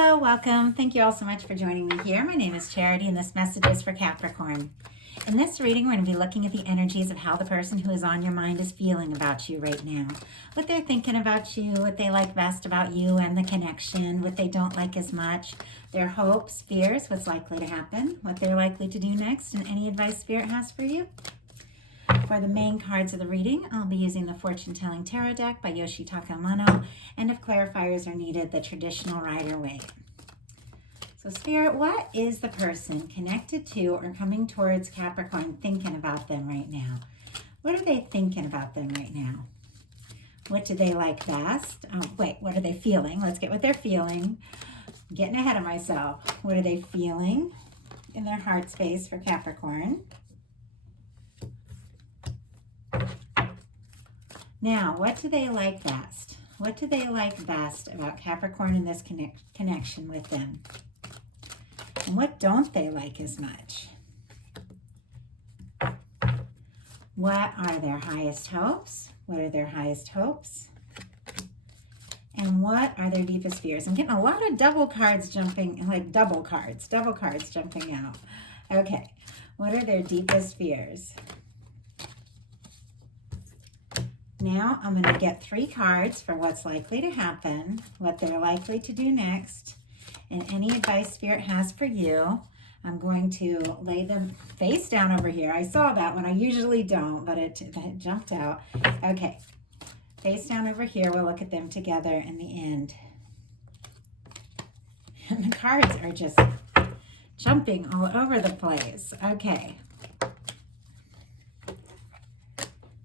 Hello, welcome. Thank you all so much for joining me here. My name is Charity and this message is for Capricorn. In this reading, we're going to be looking at the energies of how the person who is on your mind is feeling about you right now. What they're thinking about you, what they like best about you and the connection, what they don't like as much, their hopes, fears, what's likely to happen, what they're likely to do next, and any advice Spirit has for you. For the main cards of the reading, I'll be using the Fortune Telling Tarot deck by Yoshitaka Amano, and if clarifiers are needed, the traditional Rider-Waite. So Spirit, what is the person connected to or coming towards Capricorn thinking about them right now? What are they thinking about them right now? What do they like best? Oh, wait, what are they feeling? Let's get what they're feeling. I'm getting ahead of myself. What are they feeling in their heart space for Capricorn? Now, what do they like best? What do they like best about Capricorn and this connection with them? And what don't they like as much? What are their highest hopes? What are their highest hopes? And what are their deepest fears? I'm getting a lot of double cards jumping, like double cards jumping out. Okay, what are their deepest fears? Now I'm going to get 3 cards for what's likely to happen, what they're likely to do next, and any advice Spirit has for you. I'm going to lay them face down over here. I saw that one. I usually don't, but it jumped out. Okay, face down over here. We'll look at them together in the end. And the cards are just jumping all over the place. Okay.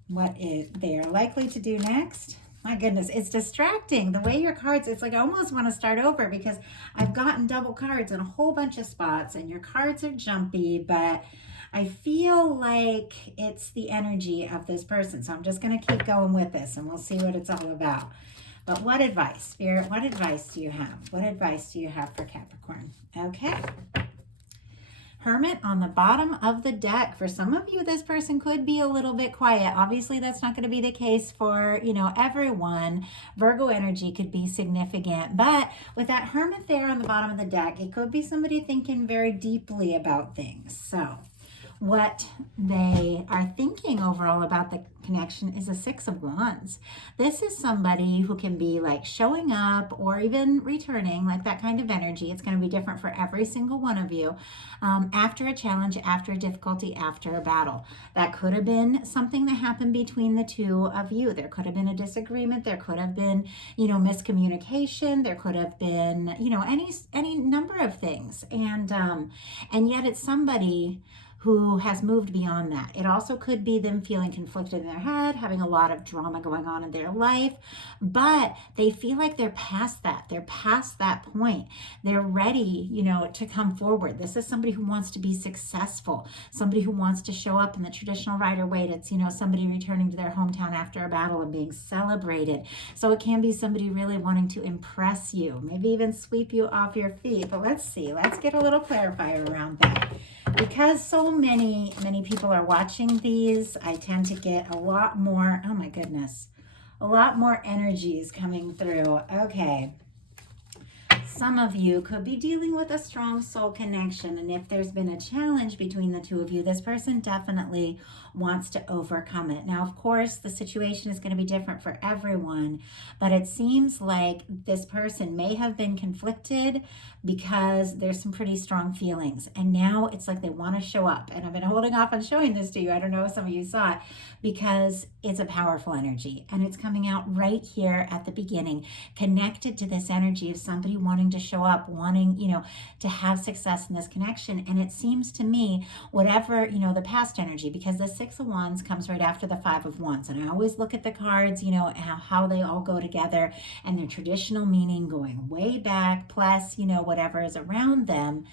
What is they're likely to do next? My goodness, it's distracting. The way your cards, it's like I almost want to start over because I've gotten double cards in a whole bunch of spots and your cards are jumpy, but I feel like it's the energy of this person. So I'm just going to keep going with this and we'll see what it's all about. But what advice, Spirit, what advice do you have? What advice do you have for Capricorn? Okay. Hermit on the bottom of the deck. For some of you, this person could be a little bit quiet. Obviously, that's not going to be the case for, everyone. Virgo energy could be significant. But with that Hermit there on the bottom of the deck, it could be somebody thinking very deeply about things. So what they are thinking overall about the connection is a 6 of Wands. This is somebody who can be like showing up or even returning, like that kind of energy. It's going to be different for every single one of you after a challenge, after a difficulty, after a battle. That could have been something that happened between the two of you. There could have been a disagreement. There could have been, miscommunication. There could have been, any number of things. And yet it's somebody who has moved beyond that. It also could be them feeling conflicted in their head, having a lot of drama going on in their life, but they feel like they're past that. They're past that point. They're ready, to come forward. This is somebody who wants to be successful, somebody who wants to show up in the traditional Rider-Waite. It's, somebody returning to their hometown after a battle and being celebrated. So it can be somebody really wanting to impress you, maybe even sweep you off your feet. But let's see, let's get a little clarifier around that. Because so many people are watching these, I tend to get a lot more, oh my goodness, a lot more energies coming through. Okay. Some of you could be dealing with a strong soul connection, and if there's been a challenge between the two of you, this person definitely wants to overcome it. Now, of course, the situation is going to be different for everyone, but it seems like this person may have been conflicted because there's some pretty strong feelings, and now it's like they want to show up. And I've been holding off on showing this to you. I don't know if some of you saw it, because it's a powerful energy, and it's coming out right here at the beginning, connected to this energy of somebody wanting to show up, wanting, to have success in this connection. And it seems to me, whatever, the past energy, because the 6 of Wands comes right after the 5 of Wands. And I always look at the cards, how they all go together and their traditional meaning going way back, plus, whatever is around them.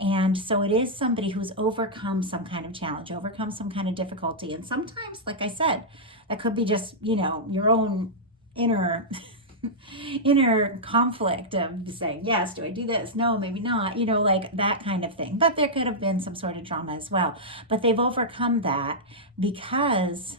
And so it is somebody who's overcome some kind of challenge, overcome some kind of difficulty. And sometimes, like I said, that could be just, your own inner conflict of saying, yes, do I do this? No, maybe not, like that kind of thing. But there could have been some sort of drama as well. But they've overcome that because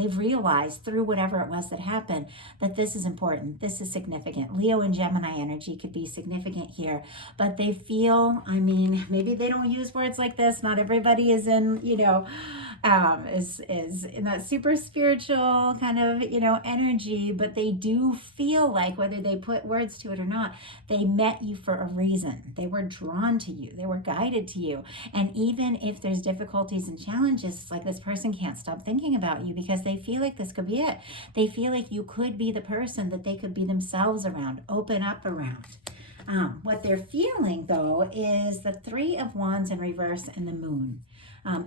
They've realized through whatever it was that happened that this is important. This is significant. Leo and Gemini energy could be significant here, but they feel, I mean, maybe they don't use words like this. Not everybody is in, is in that super spiritual kind of, energy, but they do feel like, whether they put words to it or not, they met you for a reason. They were drawn to you. They were guided to you. And even if there's difficulties and challenges, it's like this person can't stop thinking about you because they feel like this could be it. They feel like you could be the person that they could be themselves around, open up around. What they're feeling, though, is the Three of Wands in reverse and the Moon.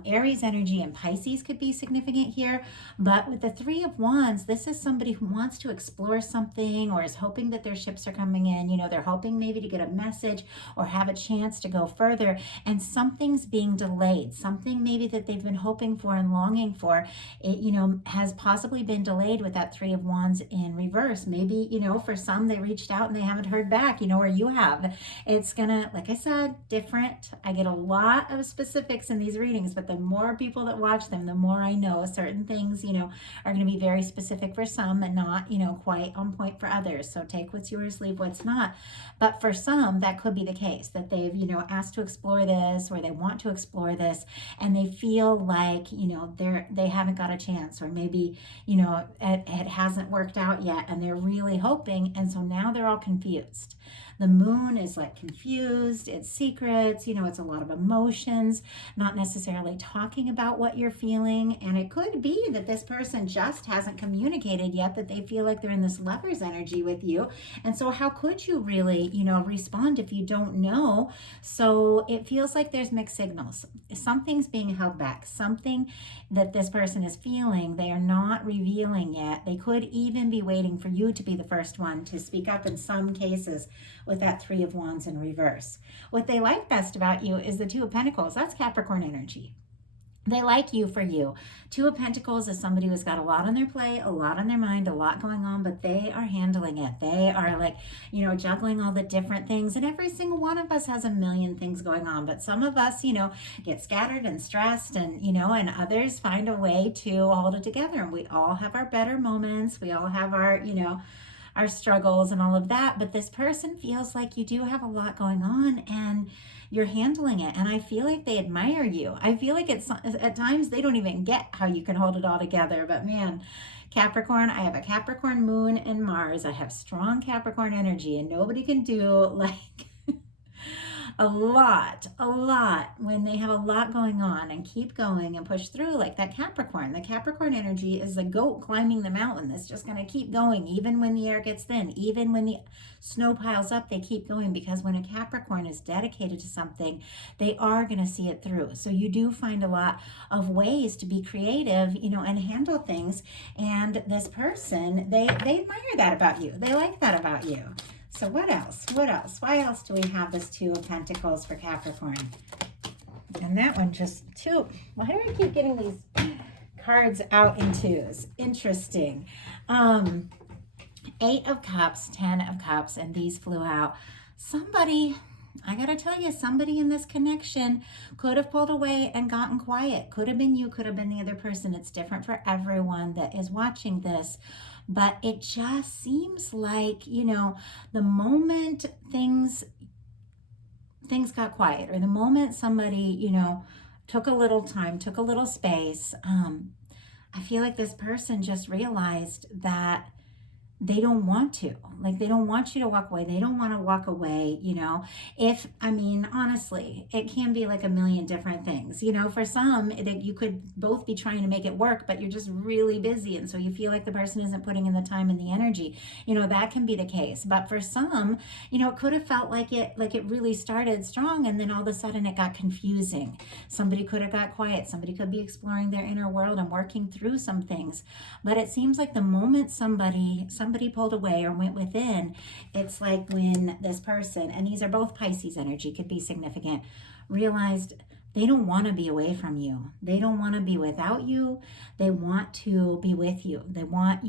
Aries energy and Pisces could be significant here, but with the Three of Wands, this is somebody who wants to explore something or is hoping that their ships are coming in. They're hoping maybe to get a message or have a chance to go further, and something's being delayed. Something maybe that they've been hoping for and longing for, it, has possibly been delayed with that Three of Wands in reverse. Maybe, for some, they reached out and they haven't heard back, or you have. It's gonna, like I said, different. I get a lot of specifics in these readings, but the more people that watch them, the more I know certain things, are going to be very specific for some and not, quite on point for others. So take what's yours, leave what's not. But for some, that could be the case, that they've, asked to explore this, or they want to explore this, and they feel like, they haven't got a chance, or maybe, it hasn't worked out yet, and they're really hoping. And so now they're all confused. The Moon is like confused, it's secrets, it's a lot of emotions, not necessarily talking about what you're feeling. And it could be that this person just hasn't communicated yet, that they feel like they're in this Lover's energy with you. And so how could you really, respond if you don't know? So it feels like there's mixed signals. Something's being held back, something that this person is feeling they are not revealing yet. They could even be waiting for you to be the first one to speak up in some cases with that Three of Wands in reverse. What they like best about you is the Two of Pentacles. That's Capricorn energy. They like you for you. Two of Pentacles is somebody who's got a lot on their plate, a lot on their mind, a lot going on, but they are handling it. They are like, juggling all the different things. And every single one of us has a million things going on. But some of us, get scattered and stressed, and, and others find a way to hold it together. And we all have our better moments. We all have our struggles and all of that. But this person feels like you do have a lot going on, and you're handling it. And I feel like they admire you. I feel like at times they don't even get how you can hold it all together. But man, Capricorn, I have a Capricorn moon and Mars. I have strong Capricorn energy, and nobody can do like a lot when they have a lot going on and keep going and push through like that Capricorn. The Capricorn energy is the goat climbing the mountain that's just going to keep going even when the air gets thin, even when the snow piles up, they keep going, because when a Capricorn is dedicated to something, they are going to see it through. So you do find a lot of ways to be creative, and handle things. And this person, they admire that about you. They like that about you. So what else? What else? Why else do we have this Two of Pentacles for Capricorn? And that one just two. Why do I keep getting these cards out in twos? Interesting. 8 of Cups, 10 of Cups, and these flew out. Somebody, I gotta tell you, somebody in this connection could have pulled away and gotten quiet. Could have been you, could have been the other person. It's different for everyone that is watching this. But it just seems like, the moment things got quiet, or the moment somebody, took a little time, took a little space, I feel like this person just realized that they don't want to. Like, they don't want you to walk away. They don't want to walk away, honestly, it can be like a million different things. For some, you could both be trying to make it work, but you're just really busy. And so you feel like the person isn't putting in the time and the energy. That can be the case. But for some, it could have felt like it really started strong, and then all of a sudden it got confusing. Somebody could have got quiet. Somebody could be exploring their inner world and working through some things. But it seems like the moment somebody pulled away or went within, it's like when this person, and these are both Pisces energy, could be significant, realized They don't want to be away from you. They don't want to be without you. They want to be with you. They want,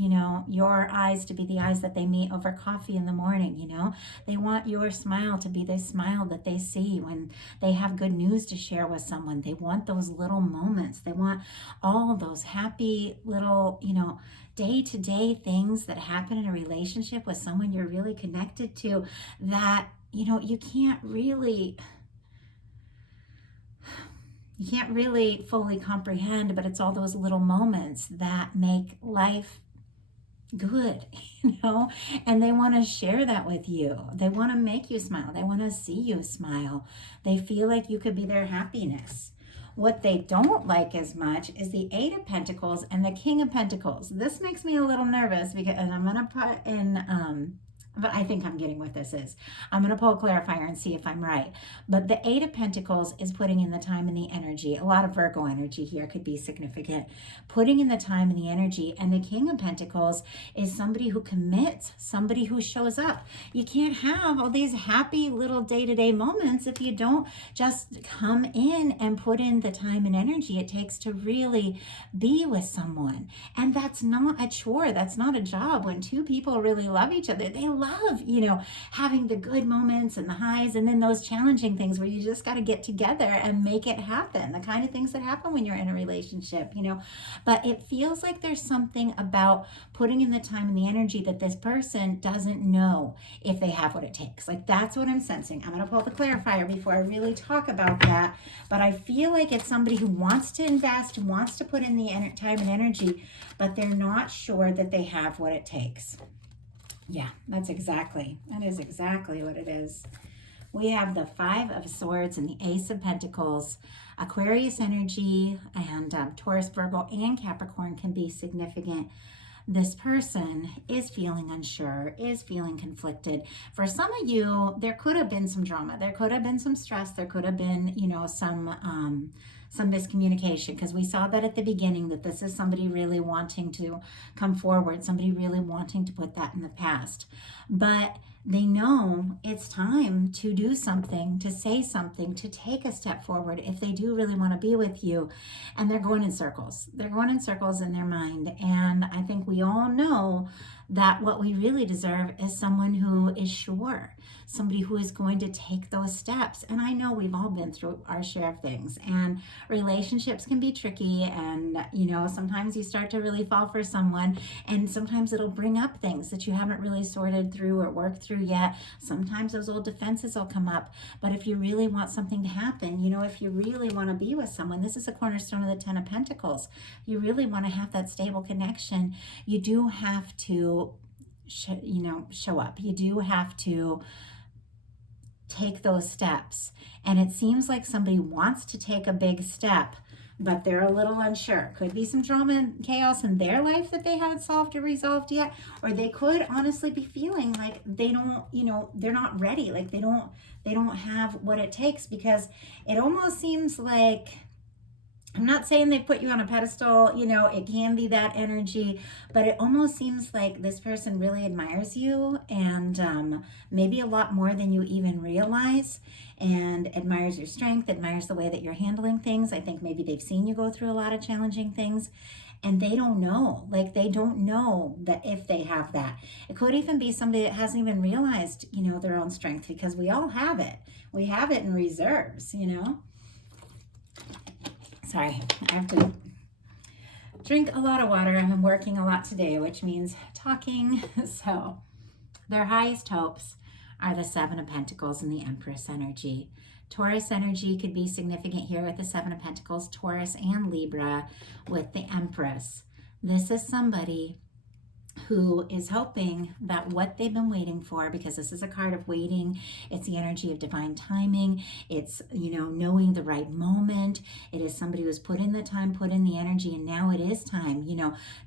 your eyes to be the eyes that they meet over coffee in the morning, They want your smile to be the smile that they see when they have good news to share with someone. They want those little moments. They want all those happy little, day-to-day things that happen in a relationship with someone you're really connected to that, you can't really fully comprehend, but it's all those little moments that make life good, and they want to share that with you. They want to make you smile. They want to see you smile. They feel like you could be their happiness. What they don't like as much is the Eight of Pentacles and the King of Pentacles. This makes me a little nervous because, and I'm going to put in, but I think I'm getting what this is. I'm going to pull a clarifier and see if I'm right. But the Eight of Pentacles is putting in the time and the energy. A lot of Virgo energy here could be significant. Putting in the time and the energy. And the King of Pentacles is somebody who commits, somebody who shows up. You can't have all these happy little day-to-day moments if you don't just come in and put in the time and energy it takes to really be with someone. And that's not a chore. That's not a job. When two people really love each other, they love, having the good moments and the highs, and then those challenging things where you just got to get together and make it happen. The kind of things that happen when you're in a relationship, But it feels like there's something about putting in the time and the energy that this person doesn't know if they have what it takes. Like, that's what I'm sensing. I'm going to pull the clarifier before I really talk about that. But I feel like it's somebody who wants to invest, who wants to put in the time and energy, but they're not sure that they have what it takes. Yeah, that is exactly what it is. We have the Five of Swords and the Ace of Pentacles. Aquarius energy and Taurus, Virgo, and Capricorn can be significant. This person is feeling unsure, is feeling conflicted. For some of you, there could have been some drama. There could have been some stress. There could have been, some miscommunication, because we saw that at the beginning, that this is somebody really wanting to come forward, somebody really wanting to put that in the past. But they know it's time to do something, to say something, to take a step forward if they do really want to be with you. And they're going in circles. They're going in circles in their mind. And I think we all know that what we really deserve is someone who is sure, somebody who is going to take those steps. And I know we've all been through our share of things, and relationships can be tricky. And, sometimes you start to really fall for someone, and sometimes it'll bring up things that you haven't really sorted through or worked through yet. Sometimes those old defenses will come up. But if you really want something to happen, if you really want to be with someone, this is a cornerstone of the Ten of Pentacles. You really want to have that stable connection. You do have to show up. You do have to take those steps. And it seems like somebody wants to take a big step, but they're a little unsure. Could be some drama and chaos in their life that they haven't solved or resolved yet. Or they could honestly be feeling like they don't, they're not ready. Like they don't have what it takes, because it almost seems like, I'm not saying they put you on a pedestal, it can be that energy, but it almost seems like this person really admires you, and maybe a lot more than you even realize, and admires your strength, admires the way that you're handling things. I think maybe they've seen you go through a lot of challenging things, and they don't know, they don't know that if they have that. It could even be somebody that hasn't even realized, their own strength, because we all have it. We have it in reserves, Sorry, I have to drink a lot of water. I've been working a lot today, which means talking. So their highest hopes are the Seven of Pentacles and the Empress energy. Taurus energy could be significant here with the Seven of Pentacles, Taurus and Libra with the Empress. This is somebody who is hoping that what they've been waiting for, because this is a card of waiting, it's the energy of divine timing, it's, knowing the right moment. It is somebody who's put in the time, put in the energy, and now it is time,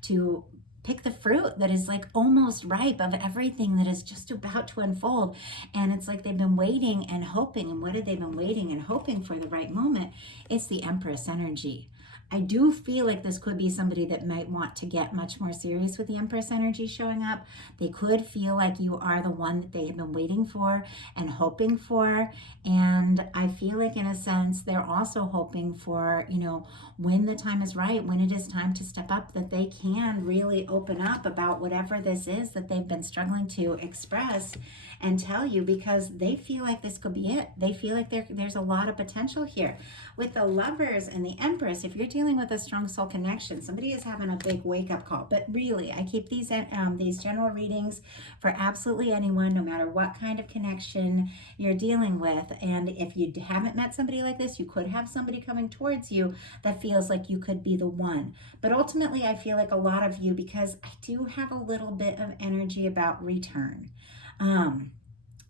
to pick the fruit that is almost ripe of everything that is just about to unfold. And it's like they've been waiting and hoping. And what have they been waiting and hoping for? The right moment. It's the Empress energy. I do feel like this could be somebody that might want to get much more serious with the Empress energy showing up. They could feel like you are the one that they have been waiting for and hoping for. And I feel like in a sense, they're also hoping for, you know, when the time is right, when it is time to step up, that they can really open up about whatever this is that they've been struggling to express and tell you, because they feel like this could be it. They feel like there's a lot of potential here. With the Lovers and the Empress, if you're dealing with a strong soul connection, somebody is having a big wake-up call. But really, I keep these general readings for absolutely anyone, no matter what kind of connection you're dealing with. And if you haven't met somebody like this, you could have somebody coming towards you that feels like you could be the one. But ultimately, I feel like a lot of you, because I do have a little bit of energy about return.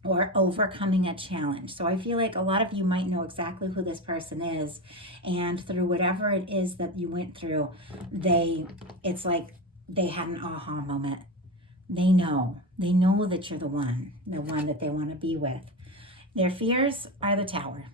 Or overcoming a challenge. So I feel like a lot of you might know exactly who this person is, and through whatever it is that you went through, it's like they had an aha moment. They know that you're the one that they want to be with. Their fears are the Tower.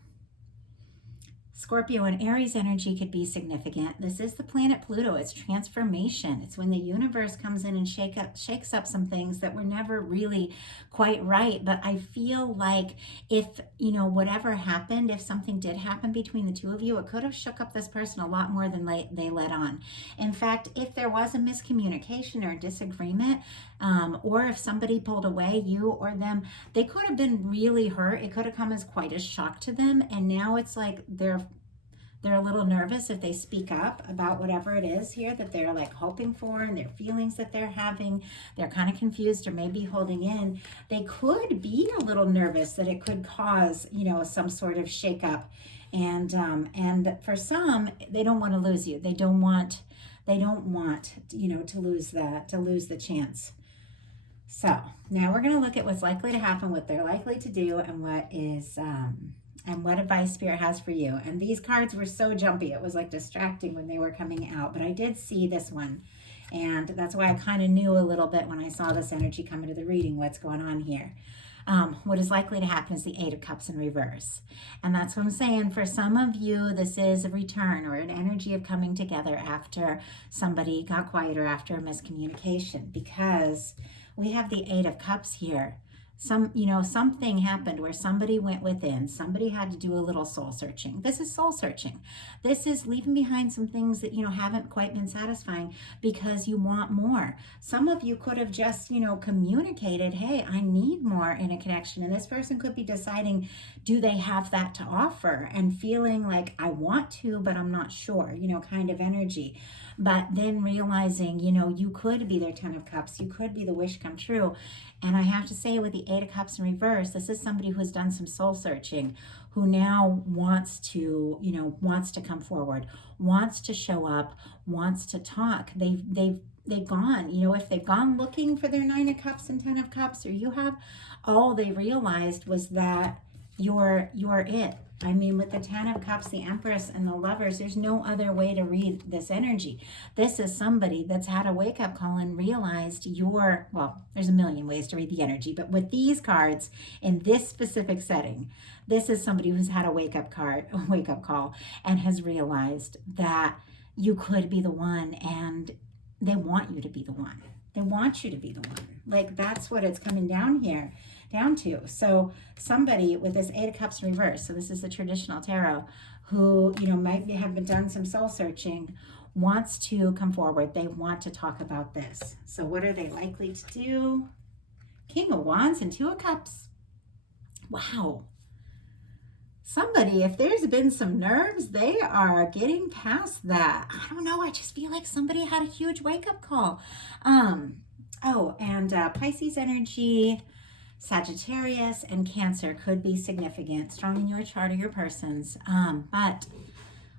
Scorpio and Aries energy could be significant. This is the planet Pluto. It's transformation. It's when the universe comes in and shakes up some things that were never really quite right. But I feel like if, you know, whatever happened, if something did happen between the two of you, it could have shook up this person a lot more than they let on. In fact, if there was a miscommunication or a disagreement, or if somebody pulled away, you or them, they could have been really hurt. It could have come as quite a shock to them. And now it's like they're a little nervous if they speak up about whatever it is here that they're like hoping for, and their feelings that they're having. They're kind of confused or maybe holding in. They could be a little nervous that it could cause, you know, some sort of shakeup. And for some, they don't want to lose you. They don't want, you know, to lose the chance. So now we're going to look at what's likely to happen, what they're likely to do, and what is, and what advice Spirit has for you. And these cards were so jumpy. It was like distracting when they were coming out, but I did see this one. And that's why I kind of knew a little bit when I saw this energy come into the reading, what's going on here. What is likely to happen is the Eight of Cups in reverse. And that's what I'm saying. For some of you, this is a return or an energy of coming together after somebody got quiet or after a miscommunication, because we have the Eight of Cups here. Something happened where somebody went within. Somebody had to do a little soul searching. This is soul searching. This is leaving behind some things that, haven't quite been satisfying because you want more. Some of you could have just, communicated, hey, I need more in a connection. And this person could be deciding, do they have that to offer? And feeling like, I want to, but I'm not sure, kind of energy. But then realizing, you could be their Ten of Cups. You could be the wish come true. And I have to say, with the Eight of Cups in reverse, this is somebody who has done some soul searching, who now wants to come forward, wants to show up, wants to talk. They've gone, if they've gone looking for their Nine of Cups and Ten of Cups, or you have, all they realized was that you're it. I mean, with the Ten of Cups, the Empress, and the Lovers, there's no other way to read this energy. This is somebody that's had a wake-up call and realized there's a million ways to read the energy, but with these cards in this specific setting, this is somebody who's had a wake-up call and has realized that you could be the one, and they want you to be the one. They want you to be the one. Like, that's what it's coming down to. So somebody with this Eight of Cups in reverse, so this is the traditional tarot, who, might have done some soul searching, wants to come forward. They want to talk about this. So what are they likely to do? King of Wands and Two of Cups. Wow. Somebody, if there's been some nerves, they are getting past that. I don't know. I just feel like somebody had a huge wake-up call. Pisces energy, Sagittarius, and Cancer could be significant, strong in your chart or your person's. But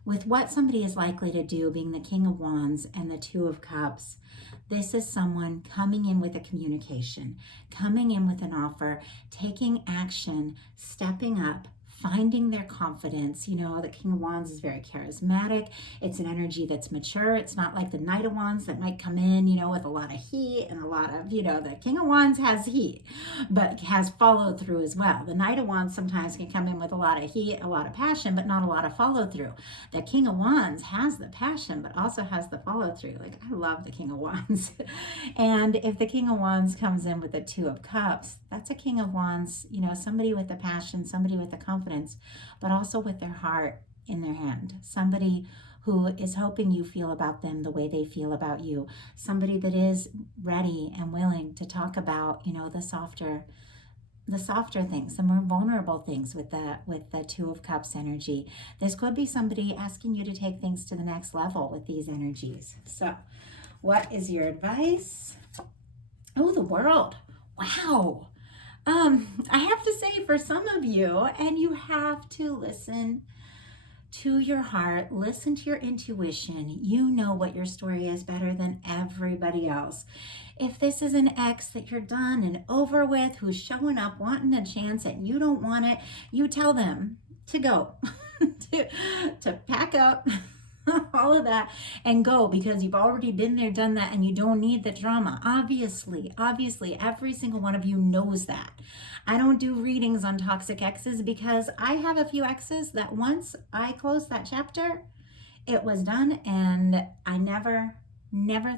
with what somebody is likely to do, being the King of Wands and the Two of Cups, this is someone coming in with a communication, coming in with an offer, taking action, stepping up, finding their confidence. You know, the King of Wands is very charismatic. It's an energy that's mature. It's not like the Knight of Wands that might come in, you know, with a lot of heat and a lot of, you know, the King of Wands has heat, but has follow through as well. The Knight of Wands sometimes can come in with a lot of heat, a lot of passion, but not a lot of follow through. The King of Wands has the passion, but also has the follow through. Like, I love the King of Wands. And if the King of Wands comes in with the Two of Cups, that's a King of Wands, you know, somebody with the passion, somebody with the confidence, but also with their heart in their hand. Somebody who is hoping you feel about them the way they feel about you. Somebody that is ready and willing to talk about, you know, the softer things, the more vulnerable things with the Two of Cups energy. This could be somebody asking you to take things to the next level with these energies. So, what is your advice? Oh, the World. Wow. I have to say, for some of you, and you have to listen to your heart, listen to your intuition. You know what your story is better than everybody else. If this is an ex that you're done and over with, who's showing up wanting a chance and you don't want it, you tell them to go, to pack up all of that and go, because you've already been there, done that, and you don't need the drama. Obviously, every single one of you knows that. I don't do readings on toxic exes because I have a few exes that once I closed that chapter, it was done, and I never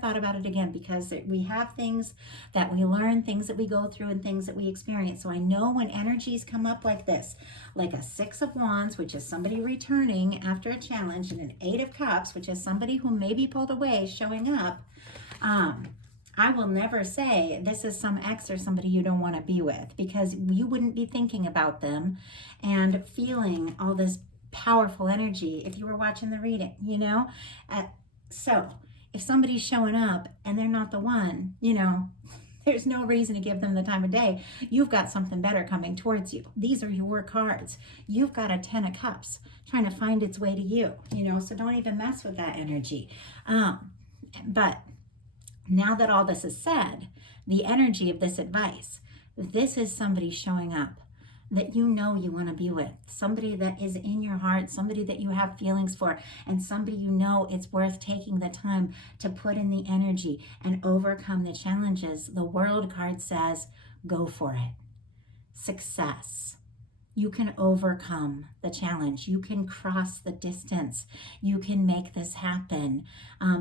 thought about it again, because we have things that we learn, things that we go through, and things that we experience. So I know when energies come up like this, like a Six of Wands, which is somebody returning after a challenge, and an Eight of Cups, which is somebody who may be pulled away showing up, I will never say this is some ex or somebody you don't want to be with, because you wouldn't be thinking about them and feeling all this powerful energy if you were watching the reading, you know? So if somebody's showing up and they're not the one, you know, there's no reason to give them the time of day. You've got something better coming towards you. These are your cards. You've got a Ten of Cups trying to find its way to you, you know, so don't even mess with that energy. But now that all this is said, the energy of this advice, this is somebody showing up that you know you want to be with, somebody that is in your heart, somebody that you have feelings for, and somebody you know it's worth taking the time to put in the energy and overcome the challenges. The World card says, go for it. Success. You can overcome the challenge. You can cross the distance. You can make this happen.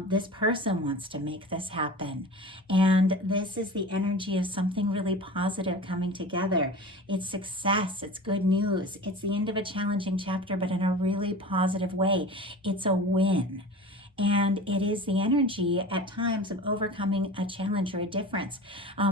This person wants to make this happen. And this is the energy of something really positive coming together. It's success. It's good news. It's the end of a challenging chapter, but in a really positive way. It's a win. And it is the energy at times of overcoming a challenge or a difference.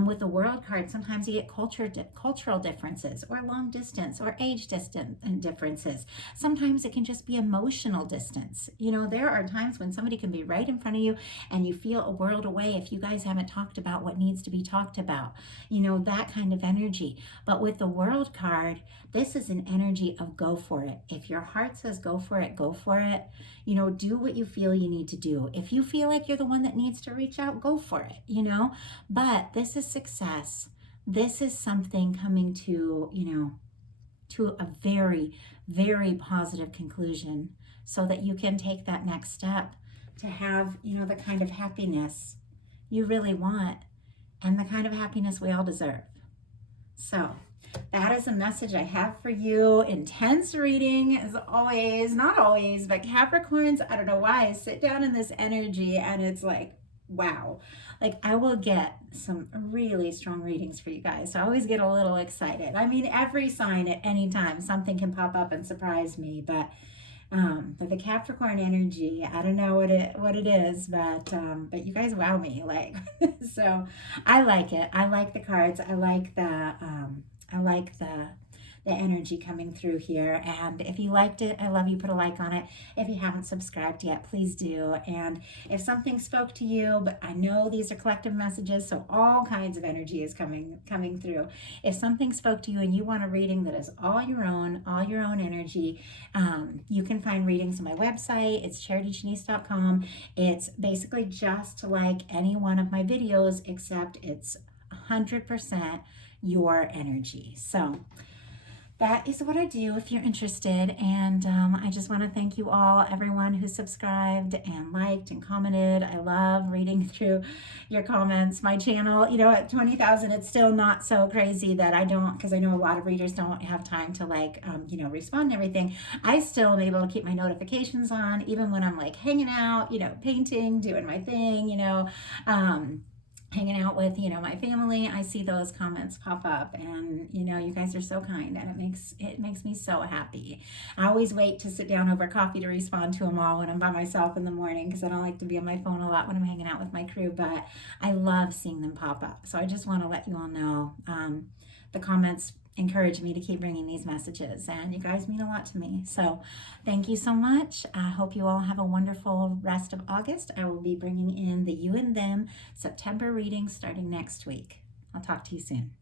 With the World card, sometimes you get cultural differences, or long distance, or age distance differences. Sometimes it can just be emotional distance. You know, there are times when somebody can be right in front of you and you feel a world away if you guys haven't talked about what needs to be talked about. You know, that kind of energy. But with the World card, this is an energy of go for it. If your heart says go for it, go for it. You know, do what you feel you need to do. If you feel like you're the one that needs to reach out, go for it, you know. But this is success. This is something coming to, you know, to a very, very positive conclusion, so that you can take that next step to have, you know, the kind of happiness you really want and the kind of happiness we all deserve. So that is a message I have for you. Intense reading as always, not always, but Capricorns, I don't know why I sit down in this energy and it's like, wow. Like, I will get some really strong readings for you guys. So I always get a little excited. I mean, every sign at any time, something can pop up and surprise me, but the Capricorn energy, I don't know what it is, but you guys wow me, like, so I like it. I like the cards. I like the energy coming through here. And if you liked it, I love you. Put a like on it. If you haven't subscribed yet, please do. And if something spoke to you, but I know these are collective messages, so all kinds of energy is coming through. If something spoke to you and you want a reading that is all your own energy, you can find readings on my website. It's charityjanice.com. It's basically just like any one of my videos, except it's 100% your energy. So that is what I do if you're interested. And I just want to thank you all, everyone who subscribed and liked and commented. I love reading through your comments. My channel, you know, at 20,000, it's still not so crazy that I don't, because I know a lot of readers don't have time to like, you know, respond to everything. I still am able to keep my notifications on, even when I'm like hanging out, you know, painting, doing my thing, you know, hanging out with, you know, my family. I see those comments pop up, and you know, you guys are so kind, and it makes me so happy. I always wait to sit down over coffee to respond to them all when I'm by myself in the morning, because I don't like to be on my phone a lot when I'm hanging out with my crew, but I love seeing them pop up. So I just want to let you all know, the comments encourage me to keep bringing these messages, and you guys mean a lot to me. So thank you so much. I hope you all have a wonderful rest of August. I will be bringing in the You and Them September reading starting next week. I'll talk to you soon.